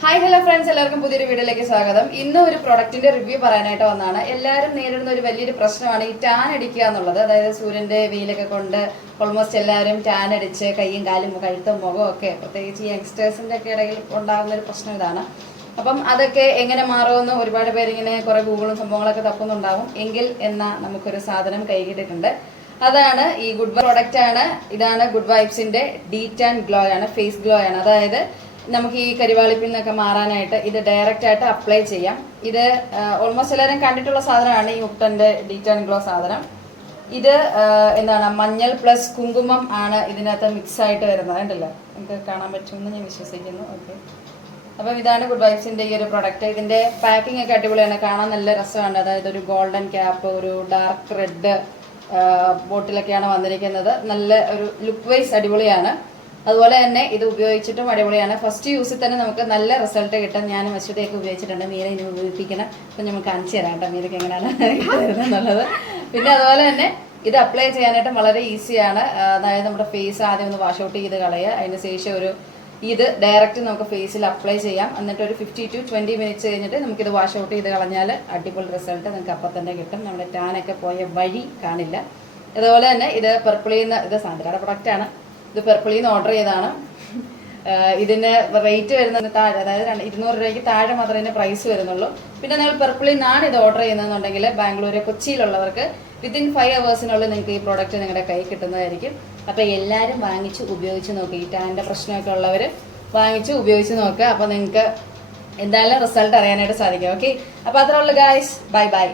Hi hello friends, എല്ലാവർക്കും പുതിയൊരു വീഡിയോയിലേക്ക് സ്വാഗതം. ഇന്ന് ഒരു പ്രൊഡക്റ്റിന്റെ റിവ്യൂ പറയാനായിട്ട് വന്നതാണ്. എല്ലാവരും നേരിടുന്ന ഒരു വലിയൊരു പ്രശ്നമാണ് ഈ ടാൻ അടിക്കുക എന്നുള്ളത്. അതായത് സൂര്യന്റെ വെയിലൊക്കെ കൊണ്ട് ഓൾമോസ്റ്റ് എല്ലാവരും ടാൻ അടിച്ച് കൈയും കാലും കഴുത്തും മുഖവും ഒക്കെ, പ്രത്യേകിച്ച് ഈ യങ്സ്റ്റേഴ്സിന്റെ ഒക്കെ ഇടയിൽ ഉണ്ടാകുന്ന ഒരു പ്രശ്നം ഇതാണ്. അപ്പം അതൊക്കെ എങ്ങനെ മാറുമെന്ന് ഒരുപാട് പേരിങ്ങനെ കുറെ ഗൂഗിളും സംഭവങ്ങളൊക്കെ തപ്പുന്നുണ്ടാവും. എങ്കിൽ എന്ന നമുക്കൊരു സാധനം കൈ കിട്ടിയിട്ടുണ്ട്. അതാണ് ഈ ഗുഡ് പ്രോഡക്റ്റ് ആണ്. ഇതാണ് ഗുഡ് വൈബ്സിന്റെ ഡീറ്റാൻ ഗ്ലോ ആണ്, ഫേസ് ഗ്ലോ ആണ്. അതായത് നമുക്ക് ഈ കരിവാളിപ്പിൽ നിന്നൊക്കെ മാറാനായിട്ട് ഇത് ഡയറക്റ്റ് ആയിട്ട് അപ്ലൈ ചെയ്യാം. ഇത് ഓൾമോസ്റ്റ് എല്ലാവരും കണ്ടിട്ടുള്ള സാധനമാണ് ഈ ഉപ്ടന്റെ ഡീറ്റാൻ ഗ്ലോ സാധനം. ഇത് എന്താണ്, മഞ്ഞൾ പ്ലസ് കുങ്കുമം ആണ് ഇതിനകത്ത് മിക്സ് ആയിട്ട് വരുന്നത്. ഉണ്ടല്ലോ, നമുക്ക് കാണാൻ പറ്റുമെന്ന് ഞാൻ വിശ്വസിക്കുന്നു. ഓക്കെ, അപ്പം ഇതാണ് ഗുഡ് വൈബ്സിന്റെ ഈ ഒരു പ്രൊഡക്റ്റ്. ഇതിന്റെ പാക്കിംഗ് ഒക്കെ അടിപൊളിയാണ്, കാണാൻ നല്ല രസമാണ്. അതായത് ഒരു ഗോൾഡൻ ക്യാപ്പ്, ഒരു ഡാർക്ക് റെഡ് ബോട്ടിലൊക്കെയാണ് വന്നിരിക്കുന്നത്. നല്ല ഒരു ലുക്ക് വൈസ് അടിപൊളിയാണ്. അതുപോലെ തന്നെ ഇത് ഉപയോഗിച്ചിട്ടും അടിപൊളിയാണ്. ഫസ്റ്റ് യൂസിൽ തന്നെ നമുക്ക് നല്ല റിസൾട്ട് കിട്ടും. ഞാൻ മശുദയൊക്കെ ഉപയോഗിച്ചിട്ടുണ്ട്. മീര ഇനി ഉപയോഗിപ്പിക്കണം. അപ്പം നമുക്ക് കാണിച്ചു തരാം കേട്ടോ മീരക്ക് എങ്ങനെയാണ് വരുന്നത് എന്നുള്ളത്. പിന്നെ അതുപോലെ തന്നെ ഇത് അപ്ലൈ ചെയ്യാനായിട്ട് വളരെ ഈസിയാണ്. അതായത് നമ്മുടെ ഫേസ് ആദ്യം ഒന്ന് വാഷ് ഔട്ട് ചെയ്ത് കളയുക. അതിന് ശേഷം ഇത് ഡയറക്റ്റ് നമുക്ക് ഫേസിൽ അപ്ലൈ ചെയ്യാം. എന്നിട്ട് ഒരു 15 to 20 മിനിറ്റ്സ് കഴിഞ്ഞിട്ട് നമുക്കിത് വാഷ് ഔട്ട് ചെയ്ത് കളഞ്ഞാൽ അടിപൊളി റിസൾട്ട് നിങ്ങൾക്ക് അപ്പം തന്നെ കിട്ടും. നമ്മുടെ ടാനൊക്കെ പോയ വഴി കാണില്ല. അതുപോലെ തന്നെ ഇത് പെർപ്പിളിൽ നിന്ന്, ഇത് സാന്ദ്രയുടെ പ്രൊഡക്റ്റാണ്. ഇത് പെർപ്പിളിൽ നിന്ന് ഓർഡർ ചെയ്തതാണ്. ഇതിന് റേറ്റ് വരുന്നത് താഴെ, അതായത് 200 രൂപയ്ക്ക് താഴെ മാത്രമേ ഇതിന് പ്രൈസ് വരുന്നുള്ളൂ. പിന്നെ നിങ്ങൾ പെർപ്പിളിൽ നിന്നാണ് ഇത് ഓർഡർ ചെയ്യുന്നതെന്നുണ്ടെങ്കിൽ ബാംഗ്ലൂർ, കൊച്ചിയിലുള്ളവർക്ക് വിത്തിൻ 5 hours നിങ്ങൾക്ക് ഈ പ്രോഡക്റ്റ് നിങ്ങളുടെ കൈ കിട്ടുന്നതായിരിക്കും. അപ്പോൾ എല്ലാവരും വാങ്ങിച്ച് ഉപയോഗിച്ച് നോക്കുക. ഈ ടാൻ്റെ പ്രശ്നമൊക്കെ ഉള്ളവർ വാങ്ങിച്ച് ഉപയോഗിച്ച് നോക്കുക. അപ്പോൾ നിങ്ങൾക്ക് എന്തായാലും റിസൾട്ട് അറിയാനായിട്ട് സാധിക്കും. ഓക്കെ, അപ്പോൾ അത്രേ ഉള്ളൂ ഗായ്സ്. Bye bye.